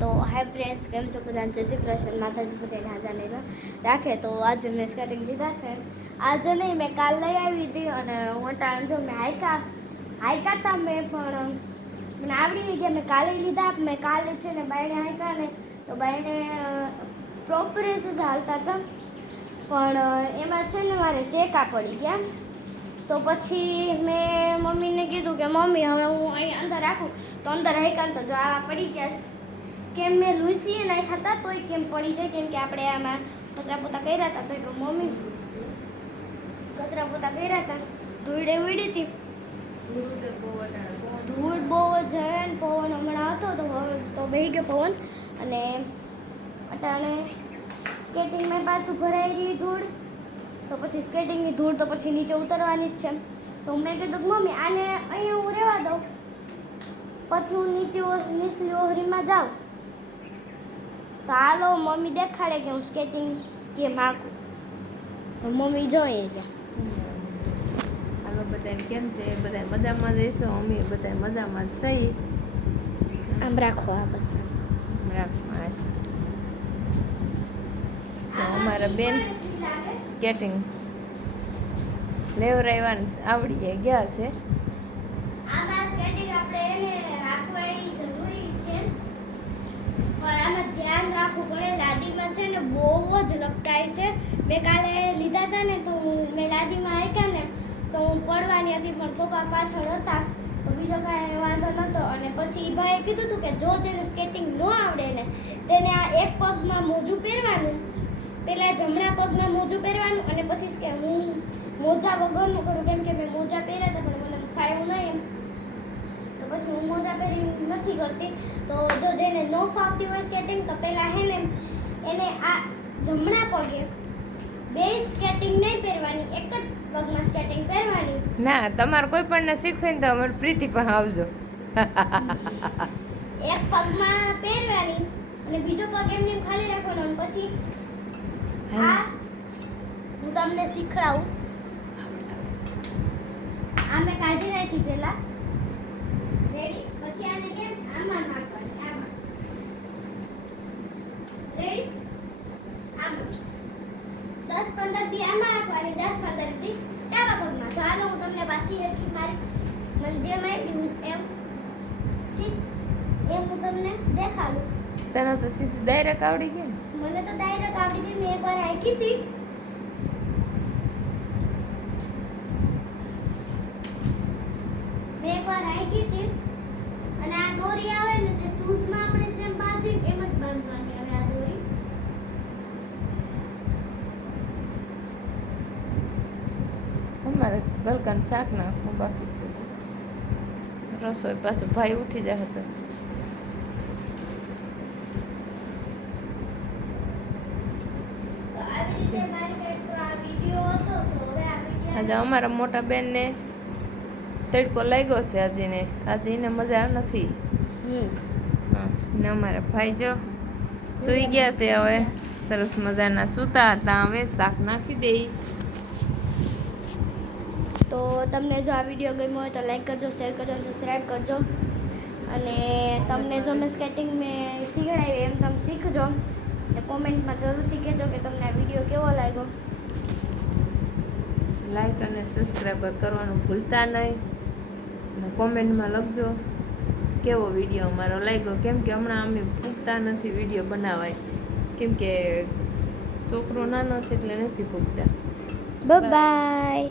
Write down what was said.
તો hi friends, કેમ છો બધાને? જય શ્રી કૃષ્ણ. માતાજી બધાને હાજાને રાખે. તો આજે મેં સ્કેટિંગ લીધા છે. આજે નહીં, મેં કાલ લઈ આવી હતી અને હું ટાઈમ જો મેં હાઈકા હતા મેં, પણ મને આવડી ગયા. મેં કાલે લીધા. મેં કાલે છે ને બાયણે હાઈકા ને તો બાયણે પ્રોગ્રેસ જ હાલતા હતા, પણ એમાં છે ને મારે ચેકા પડી ગયા. તો પછી મેં મમ્મીને કીધું કે મમ્મી હવે હું અહીં અંદર રાખું, તો અંદર હાઈકા તો જો આવા પડી ગયા. કેમ મેં લુસીએ નાખ્યા હતા તોય કેમ પડી જાય, કેમ કે આપણે આમાં કચરા પોતા કર્યા હતા તો મમ્મી કચરા પોતા કર્યા હતા, ધૂળે ઉડી હતી. ધૂળ બહુ જ જાય ને પવન હમણાં હતો તો બેસી ગયો પવન. અને અટાણે સ્કેટિંગમાં પાછું ભરાઈ ગઈ ધૂળ, તો પછી સ્કેટિંગની ધૂળ તો પછી નીચે ઉતરવાની જ છે. તો મેં કીધું મમ્મી આને અહીંયા હું રહેવા દઉં, પછી હું નીચલી ઓહરીમાં જાઉં. તો હાલો મમ્મી દેખાડે કે હું સ્કેટિંગ કેમ હાંકું. તો મમ્મી જોઈએ એટલે હાલો બધાને કેમ છે? બધા મજામાં જ હશો. અમે બધા મજામાં જ છીએ. આમ રાખો, આ બસ રાખવા તો અમારા બેન સ્કેટિંગ લેવરાવવાનું આવડી ગયા છે. આમાં સ્કેટિંગ આપણે એને રાખવાની જરૂરી છે, પણ આમાં ધ્યાન રાખવું પડે. લાદીમાં છે ને બહુ જ લપટાય છે. મેં કાલે લીધા હતા ને તો મેં લાદીમાં હાંક્યા ને તો હું પડવાની હતી, પણ પપ્પા પાછળ હતા તો બીજો કાંઈ વાંધો નહોતો. અને પછી ભાઈએ કીધું હતું કે જો જેને સ્કેટિંગ ન આવડે ને તેને આ એક પગમાં મોજું પહેરવાનું, પહેલાં જમણા પગમાં મોજું પહેરવાનું અને પછી કે હું મોજા વગરનું કરું, કેમ કે મેં મોજા પહેર્યા હતા પણ મને ફાવ્યું નહીં એમ, તો પછી હું મોજા પહેરી નથી કરતી. તો જો જેને ન ફાવતી હોય સ્કેટિંગ તો પહેલાં હે ને એને આ જમણા પગે બે સ્કેટિંગ નહીં પહેરવાની, એક જ પગમાં સ્કેટિંગ પહેરવાની. ના, તમારે કોઈ પણ ને શીખવે ને તો અમારે પ્રીતિ પાસે આવજો. એક પગમાં પહેરવાની અને બીજો પગ એમને ખાલી રાખવાનો. અને પછી આ હું તમને શીખડાવું. આ મેં કાઢી નાખી પહેલા, રેડી. પછી આને કેમ આમાં નાખવાની, આમાં રેડી. આમ 10-15 દી આમાં નાખવાની, 10-15 દી ડાબા પગમાં. તો હાલો હું તમને પાછી હેઠી મારી મને જેમ આવી એમ શીખ એમ હું તમને દેખાડું. તને તો સીધી ડાયરેક્ટ આવડી ગઈ ને? મને તો ડાયરેક્ટ આવડી ગઈ. મેં એકવાર હાંકી હતી. અને આ દોરી આવે ને તે શૂઝમાં આપણે જેમ બાંધી એમ જ બાંધવાની આવે આ દોરી. અમારે ગલકાનું શાક નાખવું બાકી છે. રસોઈ પાછું ભાઈ ઉઠી જાય હતો. તો આવી રીતે મારી કંઈક તો આ વિડિયો હતો. તો હવે આ વિડિયો આજે અમારા મોટા બેનને તડકો લાગ્યો છે આજે એને મજા નથી. હા, ને અમારા ભાઈ જો સૂઈ ગયા છે. હવે સરસ મજાના સૂતા હતા, હવે શાક નાખી દઈ. તો તમને જો આ વિડીયો ગમ્યો હોય તો લાઈક કરજો, શેર કરજો, સબસ્ક્રાઈબ કરજો. અને તમને જો મેં સ્કેટિંગ મેં શીખડાવી એમ તમે શીખજો. અને કોમેન્ટમાં જરૂરથી કહેજો કે તમને આ વિડીયો કેવો લાગ્યો. લાઈક અને સબસ્ક્રાઈબર કરવાનું ભૂલતા નહીં. અને કોમેન્ટમાં લખજો કેવો વિડીયો અમારો લાગ્યો. કેમ કે હમણાં અમે પૂગતા નથી વિડીયો બનાવાય, કેમ કે છોકરો નાનો છે એટલે નથી પૂગતા. બાય.